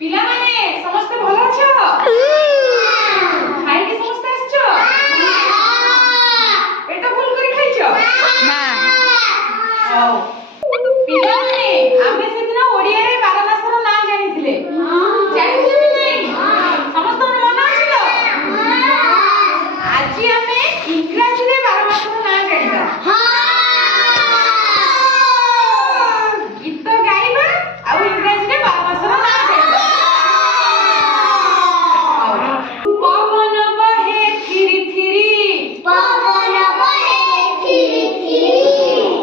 ପିଲାମାନେ ସମସ୍ତେ ଭଲ ଅଛ? ଖାଇକି ସମସ୍ତେ ଆସିଛ? ପେଟ ଫୁଲ କରି ଖାଇଛ? ନା। ହଉ। ପିଲାମାନେ ଆମେ ସେଦିନ ଓଡ଼ିଆରେ 12 ମାସର ନାଁ ଜାଣିଥିଲେ। ଜାଣିଥିଲେ କି ନାହିଁ? ସମସ୍ତଙ୍କର ମନେ ଅଛି ତ? ଆଜି ଆମେ ଇଂରାଜୀରେ 12 ମାସର ନାଁ ଜାଣିବା। ଗୀତ ଗାଇବା ଆଉ ଇଂରାଜୀରେ 12 ମାସର ନାଁ ଜାଣିବା। ପବନ ବହେ ଥିରି ଥିରି, ପବନ ବହେ ଥିରି ଥିରି,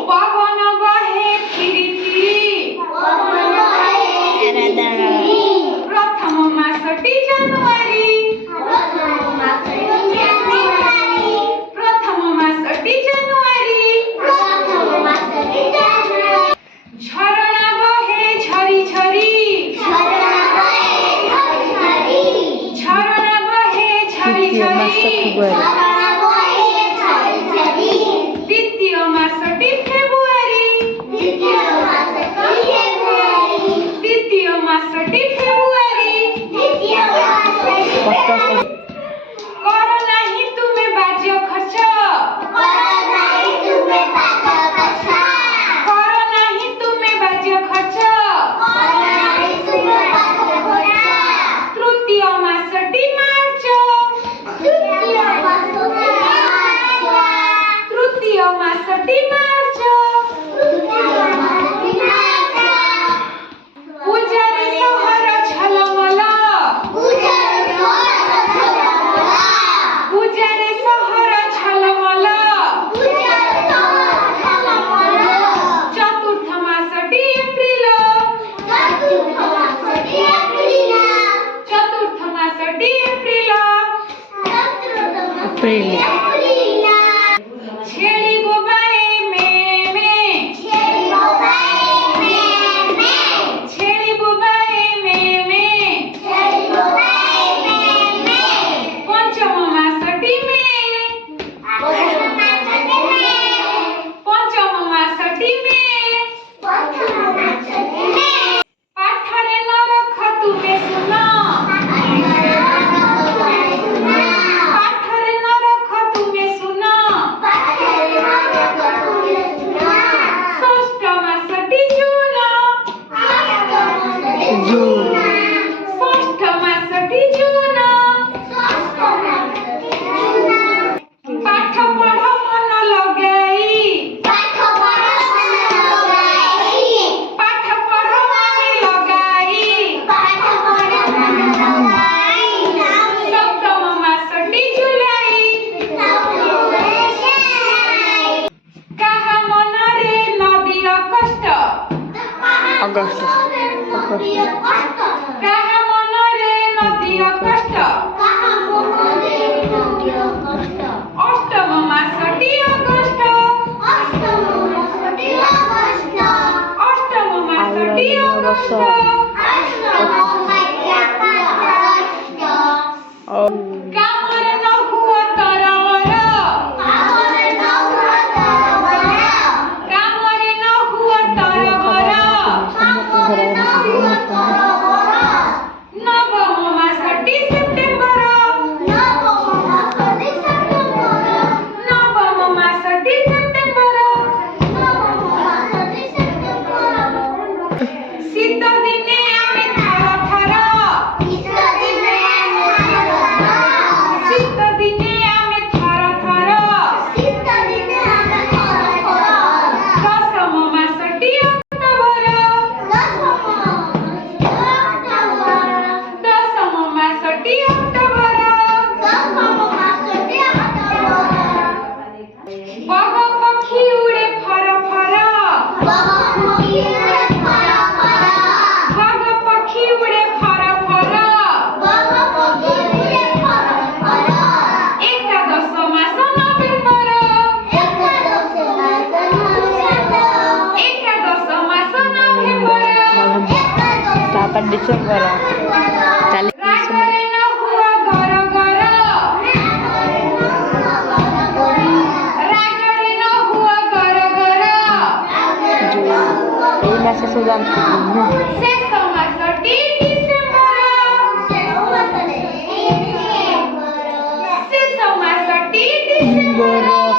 ପବନ ବହେ ଥିରି ଥିରି, ପବନ ବହେ ଥିରି ଥିରି, ପ୍ରଥମ ମାସଟି ଜାନୁଆରୀ, ପ୍ରଥମ ମାସଟି ଜାନୁଆରୀ, ପ୍ରଥମ ମାସଟି ଜାନୁଆରୀ, ପ୍ରଥମ ମାସଟି ଜାନୁଆରୀ, ଝରଣା ବହେ ଝରି ଝରି, ଝରଣା ବହେ ଝରି ଝରି, ଝରଣା ବହେ ଝରି ଝରି, ଝରଣା ବହେ ଝରି ଝରି, ଦ୍ୱିତୀୟ ମାସଟି ଫେବୃଆରୀ, ଦ୍ୱିତୀୟ ମାସଟି ଫେବୃଆରୀ, ଦ୍ୱିତୀୟ ମାସଟି ଫେବୃଆରୀ, ଦ୍ୱିତୀୟ ମାସଟି ଫେବୃଆରୀ, କର ନାହିଁ ତୁମେ ବାଜ୍ୟ ଖର୍ଚ୍ଚ, କର ନାହିଁ ତୁମେ ବାଜ କଷା, କର ନାହିଁ ତୁମେ ବାଜ୍ୟ ଖର୍ଚ୍ଚ, କର ନାହିଁ ତୁମେ ବାଜ କଷା, ତୃତୀୟ ମାସଟି ମାର୍ଚ୍ଚ, ତୃତୀୟ ମାସଟି ମାର୍ଚ୍ଚ, ତୃତୀୟ ମାସଟି ମାର୍ଚ୍ଚ, ତୃତୀୟ ମାସଟି ମାର୍ଚ୍ଚ, ପୂଜାରେ ସହର ଝଲମଲ, ପୂଜାର ସହର ଝଲମଲ, ପୂଜାରେ ସହର ଝଲମଲ, ପୂଜାର ସହର ଝଲମଲ, ଚତୁର୍ଥ ମାସଟି ଏପ୍ରିଲ, ଚତୁର୍ଥ ମାସଟି ଏପ୍ରିଲ, ଚତୁର୍ଥ ମାସଟି ଏପ୍ରିଲ, ଚତୁର୍ଥ ମାସଟି ଏପ୍ରିଲ, ଛେଳି ବୋବାଏ ମେ ମେ, ଛେଳି ବୋବାଏ ମେ ମେ, ଛେଳି ବୋବାଏ ମେ ମେ, ଛେଳି ବୋବାଏ ମେ ମେ, ପଞ୍ଚମ ମାସଟି ମେ, ପ୍ରଥମ ମାସଟି ମେ, ପଞ୍ଚମ ମାସଟି ମେ, ପ୍ରଥମ ମାସଟି ମେ, ପାଠରେ ନ ରଖ ତୁମେ ଶୁଣ, ପାଠରେ ନ ରଖ ତୁମେ ଶୁଣ, ଷଷ୍ଠ ମାସଟି ଜୁନ, ଷଷ୍ଠ ମାସଟି ଜୁନ, ପାଠ ପଢ଼ ମନ ଲଗାଇ, ପାଠ ପଢ଼ ମନ ଲଗାଇ, ସପ୍ତମ ମାସଟି ଜୁଲାଇ, କାହା ମନରେ ନ ଦିଅ କଷ୍ଟ, ଅଗଷ୍ଟ କାହା ମନରେ ନ ଦିଅ କଷ୍ଟ, ଅଷ୍ଟମ ମାସଟି ଅଗଷ୍ଟ, ଅଷ୍ଟମ ମାସଟି ଅଗଷ୍ଟ, କାମରେ ନ ହୁଅ ତରବର, କାମରେ ନ ହୁଅ ତରବର, ନବମ ମାସଟି ସେପ୍ଟେମ୍ବର, ନବମ ମାସଟି ସେପ୍ଟେମ୍ବର, ଶୀତ ଦିନେ ଆମେ ଥର ଥର, ଶୀତ ଦିନେ ଆମେ ଥର ଥର, ଦଶମ ମାସଟି ଅକ୍ଟୋବର, ଦଶମ ମାସଟି ଅକ୍ଟୋବର, ବଗ ପକ୍ଷୀ ଉଡ଼େ ଫର ଫର, ବଗ ପକ୍ଷୀ ଉଡ଼େ ଫର ଫର, ଏକାଦଶ ମାସ ନଭେମ୍ବର, ଏକାଦଶ ମାସ ନଭେମ୍ବର, ତାପରେ ଡିସେମ୍ବର ରାଗରେ ନ ହୁଅ ଗର ଗର, ରାଗରେ ନ ହୁଅ ଗର ଗର, ଏଇ ମାସ ସବୁ ଜାଣିଛନ୍ତି। ଶେଷ ମାସଟି ଡିସେମ୍ବର, ଟି ଡିସେମ୍ବର